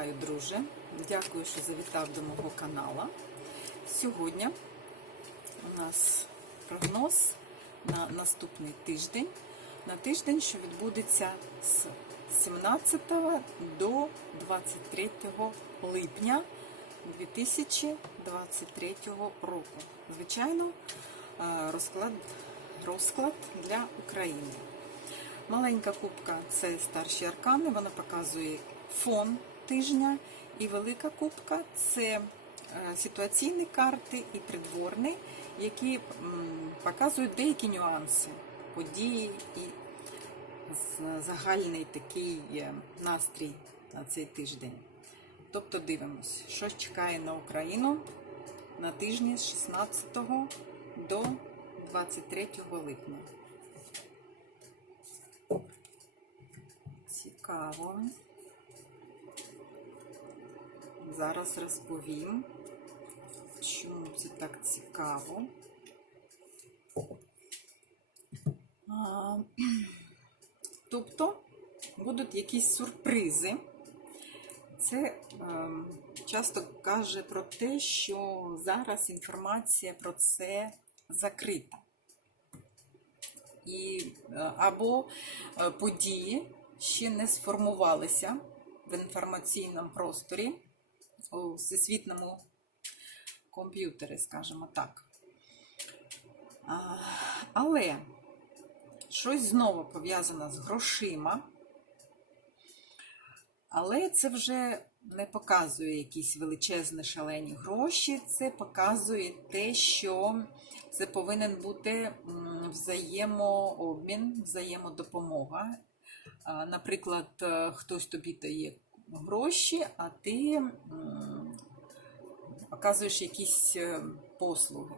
Вітаю, друже! Дякую, що завітав до мого канала. Сьогодні у нас прогноз на наступний тиждень. На тиждень, що відбудеться з 17 до 23 липня 2023 року. Звичайно, е, розклад, розклад для України. Маленька кубка це старші аркани, вона показує фон тижня. І велика кубка це е, ситуаційні карти і придворні, які показують деякі нюанси події і загальний такий е, настрій на цей тиждень. Тобто дивимось, що чекає на Україну на тижні з 16 до 23 липня. Цікаво. Зараз розповім, чому це так цікаво. Тобто будуть якісь сюрпризи. Це ем, часто каже про те, що зараз інформація про це закрита. І, е, або е, події ще не сформувалися в інформаційному просторі, у всесвітньому комп'ютері, скажімо так. А, Але щось знову пов'язане з грошима. Але це вже не показує якісь величезні шалені гроші, це показує те, що це повинен бути взаємообмін, взаємодопомога. Наприклад, е, хтось тобі дає гроші, а ти м, оказуєш якісь е, послуги.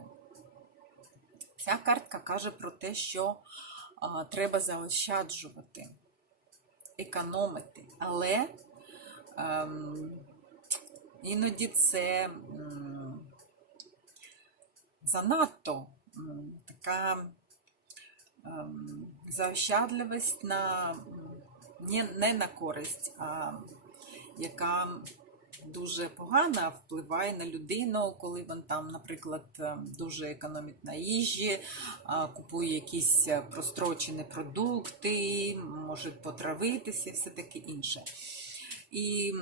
Ця картка каже про те, що треба заощаджувати, економити, але ем, іноді це занадто така ем, заощадливість на не, не на користь, а яка дуже погано впливає на людину, коли він там, наприклад, е, дуже економить на їжі, купує якісь е, прострочені продукти, може потравитися і все таке інше. І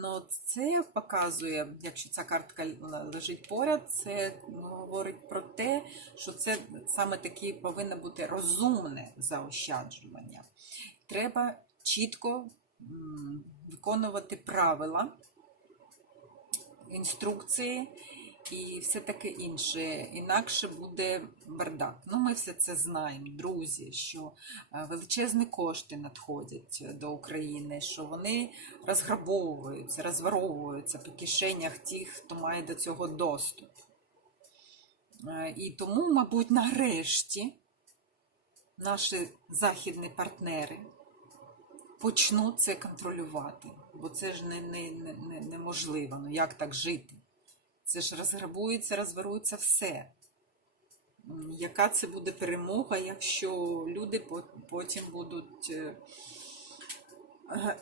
ну, це показує, якщо ця картка лежить поряд, це говорить про те, що це саме таке повинно бути розумне заощаджування. Треба чітко виконувати правила, інструкції і все таке інше. Інакше буде бардак. Ну, ми все це знаємо, друзі, що е, величезні кошти надходять до України, що вони розграбовуються, розворовуються по кишенях тих, хто має до цього доступ. Е, І тому, мабуть, нарешті наші західні партнери почнуть це контролювати, бо це ж не, не, не, не, неможливо. Ну як так жити? Це ж розграбується, розворується все. Яка це буде перемога, якщо люди потім будуть е,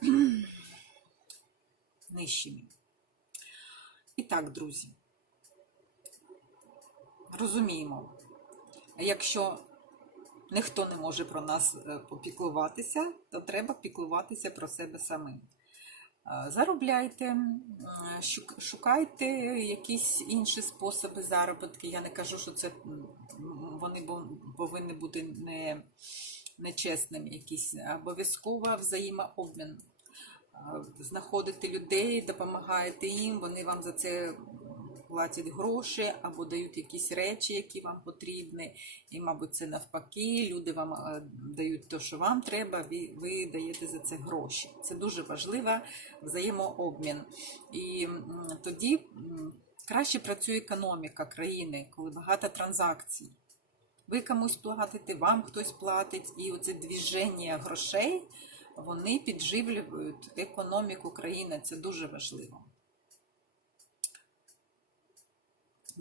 нижчими? І так, друзі, розуміємо, якщо ніхто не може про нас е, попіклуватися, то треба піклуватися про себе самим. Е, Заробляйте, шукайте якісь інші способи заробітки. Я не кажу, що це вони повинні бути не, нечесними, якісь обов'язково взаємообмін. Е, Знаходите людей, допомагаєте їм, вони вам за це платять гроші або дають якісь речі, які вам потрібні. І, мабуть, це навпаки. Люди вам е, дають те, що вам треба, ви, даєте за це гроші. Це дуже важливо взаємообмін. І тоді краще працює економіка країни, коли багато транзакцій. Ви комусь платите, вам хтось платить, і оце двіження грошей вони підживлюють економіку країни. Це дуже важливо.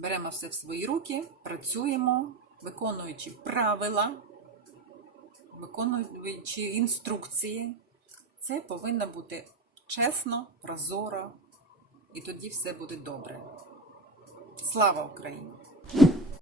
Беремо все в свої руки, працюємо, виконуючи правила, виконуючи інструкції. Це повинно бути чесно, прозоро, і тоді все буде добре. Слава Україні!